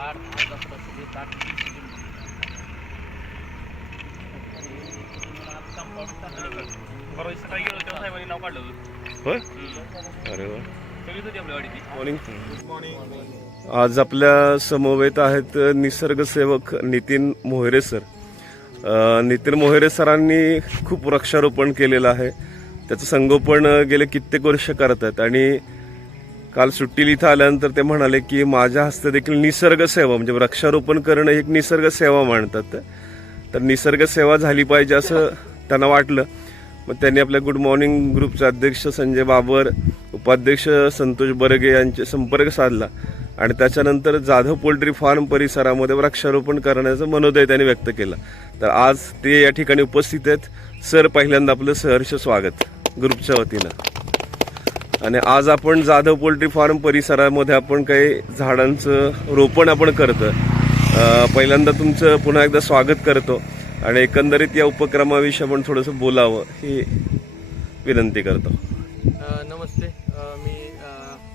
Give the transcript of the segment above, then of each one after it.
होय, अरे वा. मॉर्निंग. आज आपल्या समवेत आहेत निसर्ग सेवक नितीन मोहरे सर. नितीन मोहरे सरांनी खूप वृक्षारोपण केलेलं आहे. त्याचं संगोपन गेले कित्येक वर्ष करत आहेत आणि काल सुट्टीला इथं आल्यानंतर ते म्हणाले की माझ्या हस्ते देखील निसर्ग सेवा म्हणजे वृक्षारोपण करणं एक निसर्ग सेवा मानतात. तर निसर्ग सेवा झाली पाहिजे असं त्यांना वाटलं. मग त्यांनी आपल्या गुड मॉर्निंग ग्रुपचे अध्यक्ष संजय बाबर, उपाध्यक्ष संतोष बर्गे यांचे संपर्क साधला आणि त्याच्यानंतर जाधव पोल्ट्री फार्म परिसरामध्ये वृक्षारोपण करण्याचं मनोदय त्यांनी व्यक्त केलं. तर आज ते या ठिकाणी उपस्थित आहेत. सर, पहिल्यांदा आपलं सहर्ष स्वागत ग्रुपच्या वतीनं. आणि आज आपण जाधव पोल्ट्री फार्म परिसरामध्ये आपण काही झाडांचं रोपण आपण करतो. पहिल्यांदा तुमचं पुन्हा एकदा स्वागत करतो आणि एकंदरीत या उपक्रमाविषयी आपण थोडंसं बोलावं ही विनंती करतो. नमस्ते, मी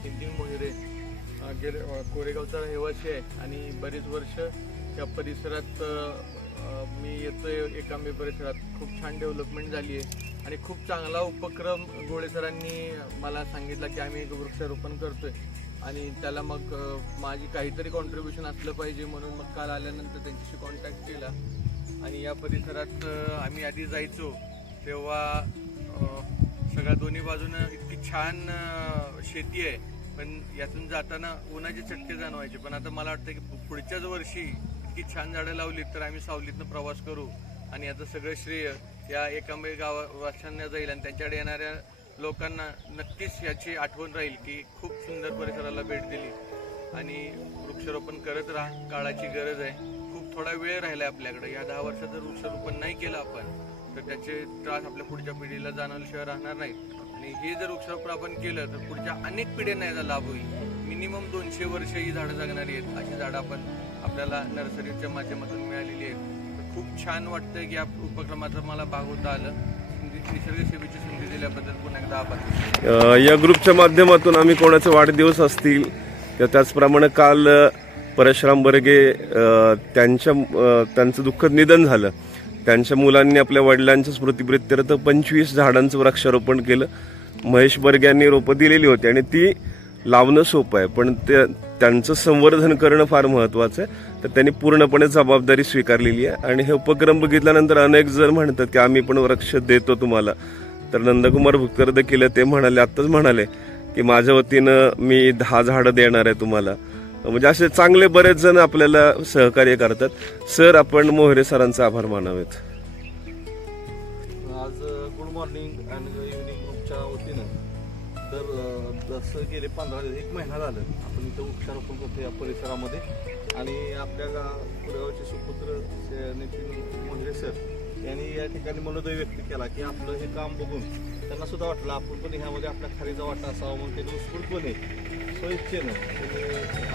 नितीन मोहरे, कोरेगावचा रहिवासी आहे आणि बरीच वर्ष या परिसरात मी येतोय. एकांबे परिसरात खूप छान डेव्हलपमेंट झाली आहे आणि खूप चांगला उपक्रम गोळे सरांनी मला सांगितला की आम्ही वृक्षारोपण करतोय आणि त्याला मग माझी काहीतरी कॉन्ट्रीब्युशन असलं पाहिजे म्हणून मग काल आल्यानंतर त्यांच्याशी कॉन्टॅक्ट केला. आणि या परिसरात आम्ही आधी जायचो तेव्हा सगळ्या दोन्ही बाजूनं इतकी छान शेती आहे, पण यातून जाताना उन्हाचे चटके जाणवायचे. पण आता मला वाटतं की पुढच्याच वर्षी इतकी छान झाडं लावलीत तर आम्ही सावलीतनं प्रवास करू आणि याचं सगळं श्रेय या एकांबे गावावाशांना जाईल आणि त्यांच्याकडे येणाऱ्या लोकांना नक्कीच याची आठवण राहील की खूप सुंदर परिसराला भेट दिली. आणि वृक्षारोपण करत राहा, काळाची गरज आहे. खूप थोडा वेळ राहिला आपल्याकडे. या 10 वर्षात जर वृक्षारोपण नाही केलं आपण तर त्याचे त्रास आपल्या पुढच्या पिढीला जाणवल्याशिवाय राहणार नाही. आणि हे जर वृक्षारोपण आपण केलं तर पुढच्या अनेक पिढ्यांना याचा लाभ होईल. मिनिमम 200 वर्ष ही झाडं जगणारी आहेत. अशी झाडं आपल्याला नर्सरीच्या माध्यमातून मिळालेली आहेत. खूप छान वाटतं की या उपक्रमाचा मला भाग होता आलं. निसर्ग सेवेची संधी दिल्याबद्दल पुन्हा एकदा आभार. या ग्रुपच्या माध्यमातून आम्ही कोणाचे वाढदिवस असतील किंवा त्याचप्रमाणे काल परशुराम बर्गे त्यांचं दुःखद निधन झालं. त्यांच्या मुलांनी आपल्या वडिलांच्या स्मृतिप्रित्यर्थ 25 झाडांचं वृक्षारोपण केलं. महेश बर्गे यांनी रोपं दिलेली होती आणि ती लावणं सोपं आहे, पण त्यांचं संवर्धन करणं फार महत्त्वाचं आहे. तर त्यांनी पूर्णपणे जबाबदारी स्वीकारलेली आहे आणि हे उपक्रम बघितल्यानंतर अनेक जण म्हणतात की आम्ही पण वृक्ष देतो तुम्हाला. तर नंदकुमार भुतकर देखील ते म्हणाले, आत्ताच म्हणाले की माझ्या वतीनं मी 10 झाडं देणार आहे तुम्हाला. म्हणजे असे चांगले बरेच जण आपल्याला सहकार्य करतात. सर, आपण मोहरे सरांचा आभार मानावेत. आज गुड मॉर्निंग आणि इव्हिनिंग ग्रुपच्या वतीनं तर जसं गेले 1 महिना झालं आपण इथं वृक्षारोपण करतो या परिसरामध्ये. आणि आपल्या कोरेगावचे सुपुत्र नितीन मोहरे सर यांनी या ठिकाणी मनोदय व्यक्त केला की आपलं हे काम बघून त्यांना सुद्धा वाटलं आपण पण ह्यामध्ये आपल्या खालीचा वाटा असावा. म्हणून त्यांनी उत्स्फूर्तपणे स्वइच्छेनं त्यांनी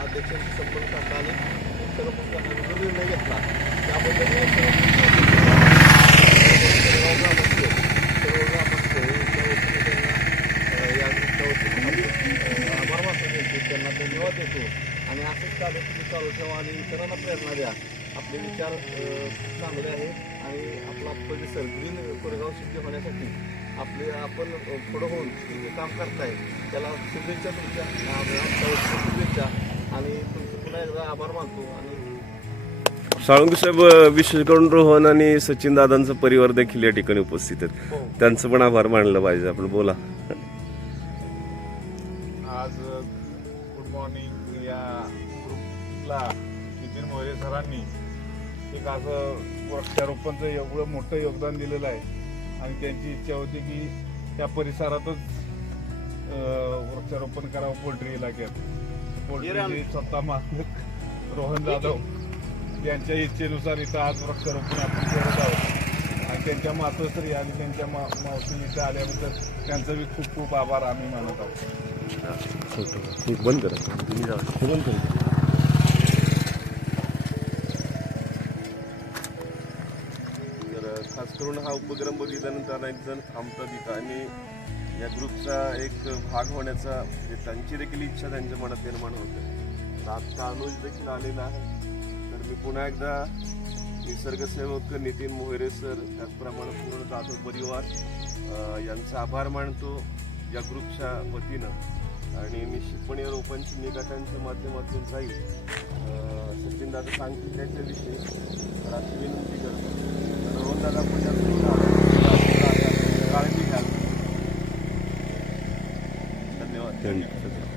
अध्यक्षांशी संपर्क साधला आणि वृक्षारोपण करण्याचा निर्णय घेतला. त्याबद्दल आभार मानतो, त्यांना धन्यवाद देतो. आणि असंच कार्य तुम्ही चालू ठेवा आणि इतरांना प्रेरणा द्या. आपले विचार चांगले आहेत आणि आपला परिसर ग्रीन कोरेगाव सिटी होण्यासाठी आपण पुढं होऊन जे काम करताय त्याला शुभेच्छा. तुमच्या शुभेच्छा आणि तुमचं पुन्हा एकदा आभार मानतो. आणि साळुंके साहेब, विशेष करून रोहन आणि सचिन दादांचा परिवार देखील या ठिकाणी उपस्थित आहेत. त्यांचं पण आभार मानलं पाहिजे. आपण बोला. आज गुड मॉर्निंग या ग्रुपला नितीन मोहरे सरांनी एक असं वृक्षारोपणचं एवढं मोठं योगदान दिलेलं आहे आणि त्यांची इच्छा होती की त्या परिसरातच वृक्षारोपण करावं पोल्ट्री इलाक्यात. पोल्ट्री स्वतः मालक रोहन जाधव यांच्या इच्छेनुसार इथं आज वृक्षारोपण आपण करत आहोत. आणि त्यांच्या मातोश्री आणि त्यांच्या मावशी इथं आल्याबद्दल त्यांचा बी खूप खूप आभार आम्ही मानत आहोत. बंद करा. खास करून हा उपक्रम बघितल्यानंतर अनेक जण थांबतात इथं आणि या ग्रुपचा एक भाग होण्याचा त्यांची देखील इच्छा त्यांच्या मनात निर्माण होते. आज कान्होज देखील आलेला आहे. तर मी पुन्हा एकदा निसर्गसेवक नितीन मोहिरे सर, त्याचप्रमाणे पूर्ण जाधव परिवार यांचा आभार मानतो या ग्रुपच्या वतीनं. आणि निश्चितपणे पण या रोपांची निकटांच्या माध्यमातून जाईल. सचिन दादा सांगतील त्याच्याविषयी तर अशी विनंती करतो. रोहन दादा पण काळजी घ्या. धन्यवाद.